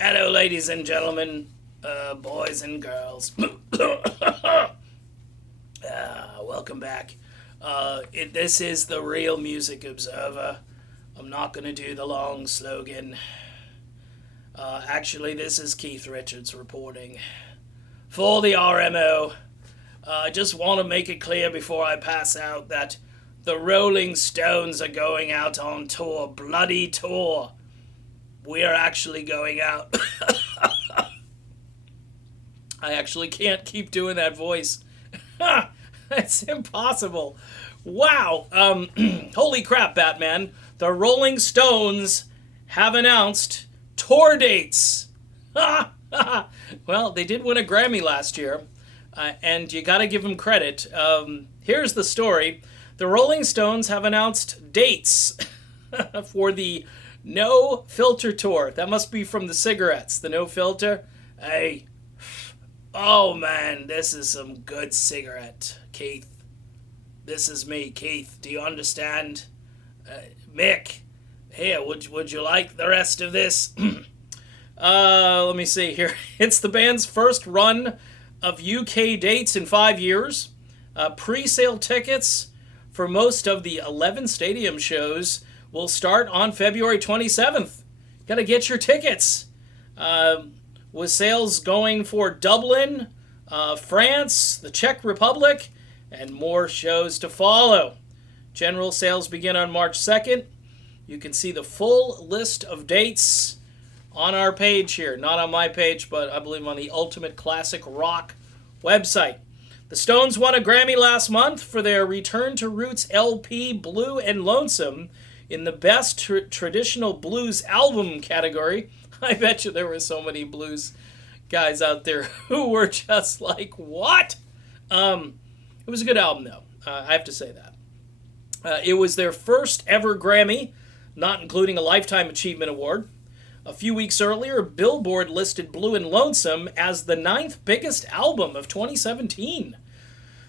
Hello, ladies and gentlemen, boys and girls. Welcome back. This is the Real Music Observer. I'm not going to do the long slogan. Actually, this is Keith Richards reporting for the RMO. I just want to make it clear before I pass out that the Rolling Stones are going out on tour, bloody tour. We are actually going out. I actually can't keep doing that voice. It's impossible. Wow. Holy crap, Batman. The Rolling Stones have announced tour dates. Well, they did win a Grammy last year, and you got to give them credit. Here's the story. The Rolling Stones have announced dates for the No Filter Tour. That must be from the cigarettes, the No Filter. Hey, oh man, this is some good cigarette, Keith. This is me, Keith. Do you understand? Mick, here, would you like the rest of this? Let me see here. It's the band's first run of UK dates in 5 years. Pre-sale tickets for most of the 11 stadium shows will start on February 27th. Got to get your tickets. With sales going for Dublin, France, the Czech Republic, and more shows to follow. General sales begin on March 2nd. You can see the full list of dates on our page here. Not on my page, but I believe on the Ultimate Classic Rock website. The Stones won a Grammy last month for their Return to Roots LP Blue and Lonesome in the Best Traditional Blues Album category. I bet you there were so many blues guys out there who were just like, what? It was a good album, though. I have to say that. It was their first ever Grammy, not including a Lifetime Achievement Award. A few weeks earlier, Billboard listed Blue and Lonesome as the 9th biggest album of 2017.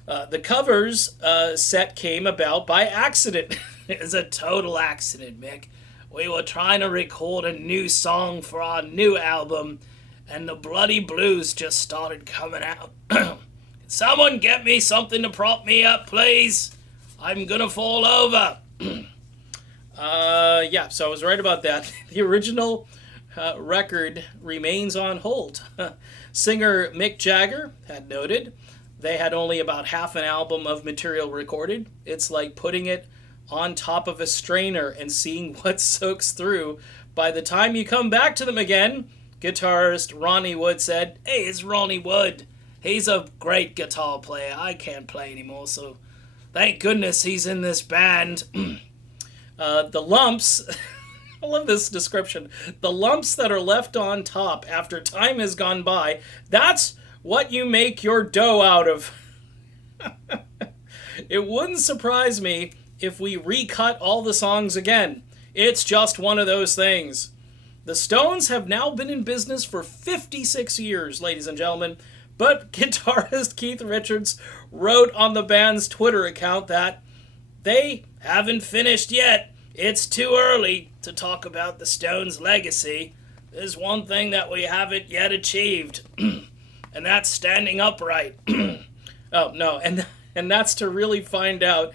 The covers set came about by accident. It was a total accident, Mick. We were trying to record a new song for our new album, and the bloody blues just started coming out. Can someone get me something to prop me up, please? I'm gonna fall over. Yeah, so I was right about that. The original record remains on hold. Singer Mick Jagger had noted they had only about half an album of material recorded. It's like putting it on top of a strainer and seeing what soaks through. By the time you come back to them again, guitarist Ronnie Wood said, "Hey, it's Ronnie Wood. He's a great guitar player. I can't play anymore, so thank goodness he's in this band." The lumps, I love this description, the lumps that are left on top after time has gone by, that's what you make your dough out of. It wouldn't surprise me if we recut all the songs again. It's just one of those things. The Stones have now been in business for 56 years, ladies and gentlemen, but guitarist Keith Richards wrote on the band's Twitter account that they haven't finished yet. It's too early to talk about the Stones' legacy. There's one thing that we haven't yet achieved, and that's standing upright. Oh, no, and that's to really find out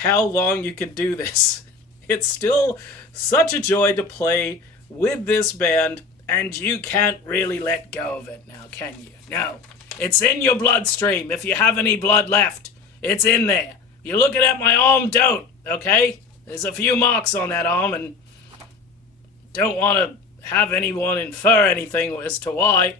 how long you can do this. It's still such a joy to play with this band, and you can't really let go of it now, can you? No. It's in your bloodstream. If you have any blood left, it's in there. You're looking at my arm, don't, okay? There's a few marks on that arm, and don't want to have anyone infer anything as to why.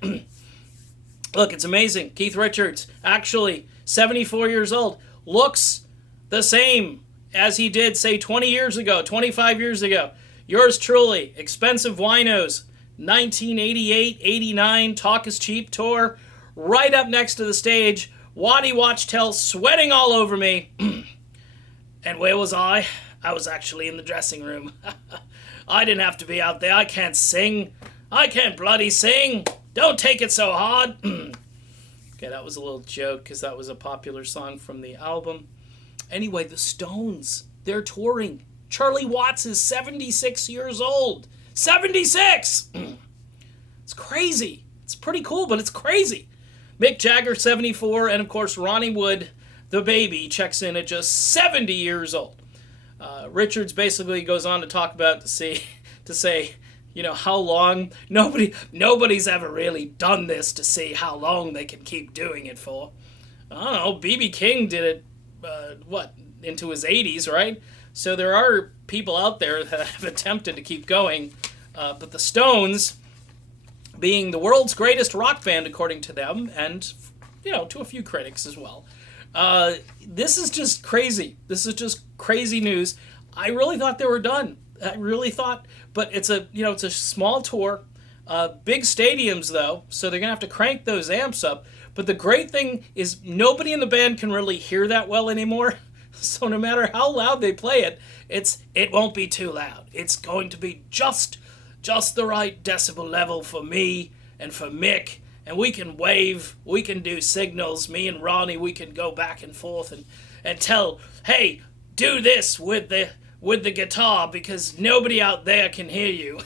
Look, it's amazing. Keith Richards, actually 74 years old, looks the same as he did, say, 20 years ago, 25 years ago. Yours truly, Expensive Winos, 1988-89 Talk is Cheap tour, right up next to the stage, Waddy Watchtel sweating all over me. And where was I? I was actually in the dressing room. I didn't have to be out there. I can't sing. I can't bloody sing. Don't take it so hard. Okay, that was a little joke because that was a popular song from the album. Anyway, the Stones, they're touring. Charlie Watts is 76 years old. 76! It's crazy. It's pretty cool, but it's crazy. Mick Jagger, 74, and of course Ronnie Wood, the baby, checks in at just 70 years old. Richards basically goes on to talk about to say, you know, how long nobody's ever really done this to see how long they can keep doing it for. I don't know. B.B. King did it, into his 80s, right? So there are people out there that have attempted to keep going, but the Stones, being the world's greatest rock band according to them, and you know, to a few critics as well. This is just crazy. This is just crazy news. I really thought they were done. I really thought, but it's a small tour, big stadiums though, so they're gonna have to crank those amps up. But the great thing is nobody in the band can really hear that well anymore. So no matter how loud they play it, it won't be too loud. It's going to be just the right decibel level for me and for Mick. And we can wave, we can do signals. Me and Ronnie, we can go back and forth and tell, hey, do this with the guitar because nobody out there can hear you.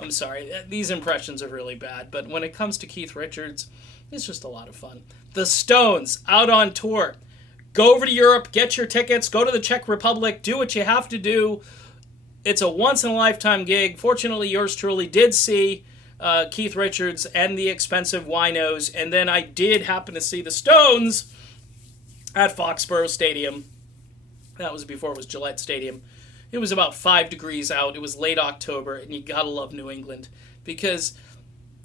I'm sorry, these impressions are really bad, but when it comes to Keith Richards, it's just a lot of fun. The Stones, out on tour. Go over to Europe, get your tickets, go to the Czech Republic, do what you have to do. It's a once-in-a-lifetime gig. Fortunately, yours truly did see Keith Richards and the Expensive Winos, and then I did happen to see the Stones at Foxborough Stadium. That was before it was Gillette Stadium. It was about 5 degrees out. It was late October, and you gotta love New England. Because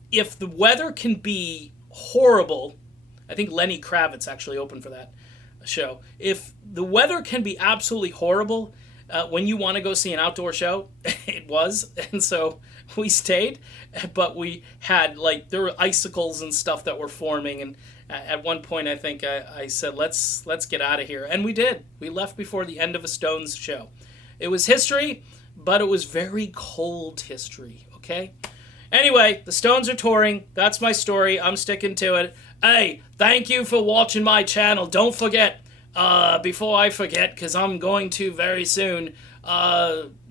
if the weather can be horrible, I think Lenny Kravitz actually opened for that show. If the weather can be absolutely horrible when you want to go see an outdoor show, it was. And so we stayed, but we had, there were icicles and stuff that were forming, and at one point I think I said, let's get out of here. And we did. We left before the end of a Stones show. It was history, but it was very cold history, okay? Anyway, the Stones are touring. That's my story. I'm sticking to it. Hey, thank you for watching my channel. Don't forget, before I forget, because I'm going to very soon,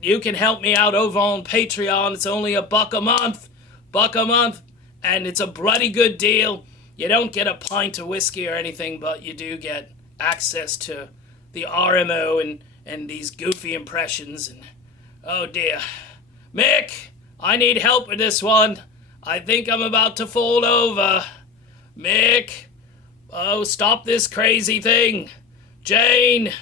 you can help me out over on Patreon. It's only $1 a month. $1 a month. And it's a bloody good deal. You don't get a pint of whiskey or anything, but you do get access to the RMO and these goofy impressions. And oh dear. Mick, I need help with this one. I think I'm about to fall over. Mick, oh, stop this crazy thing. Jane,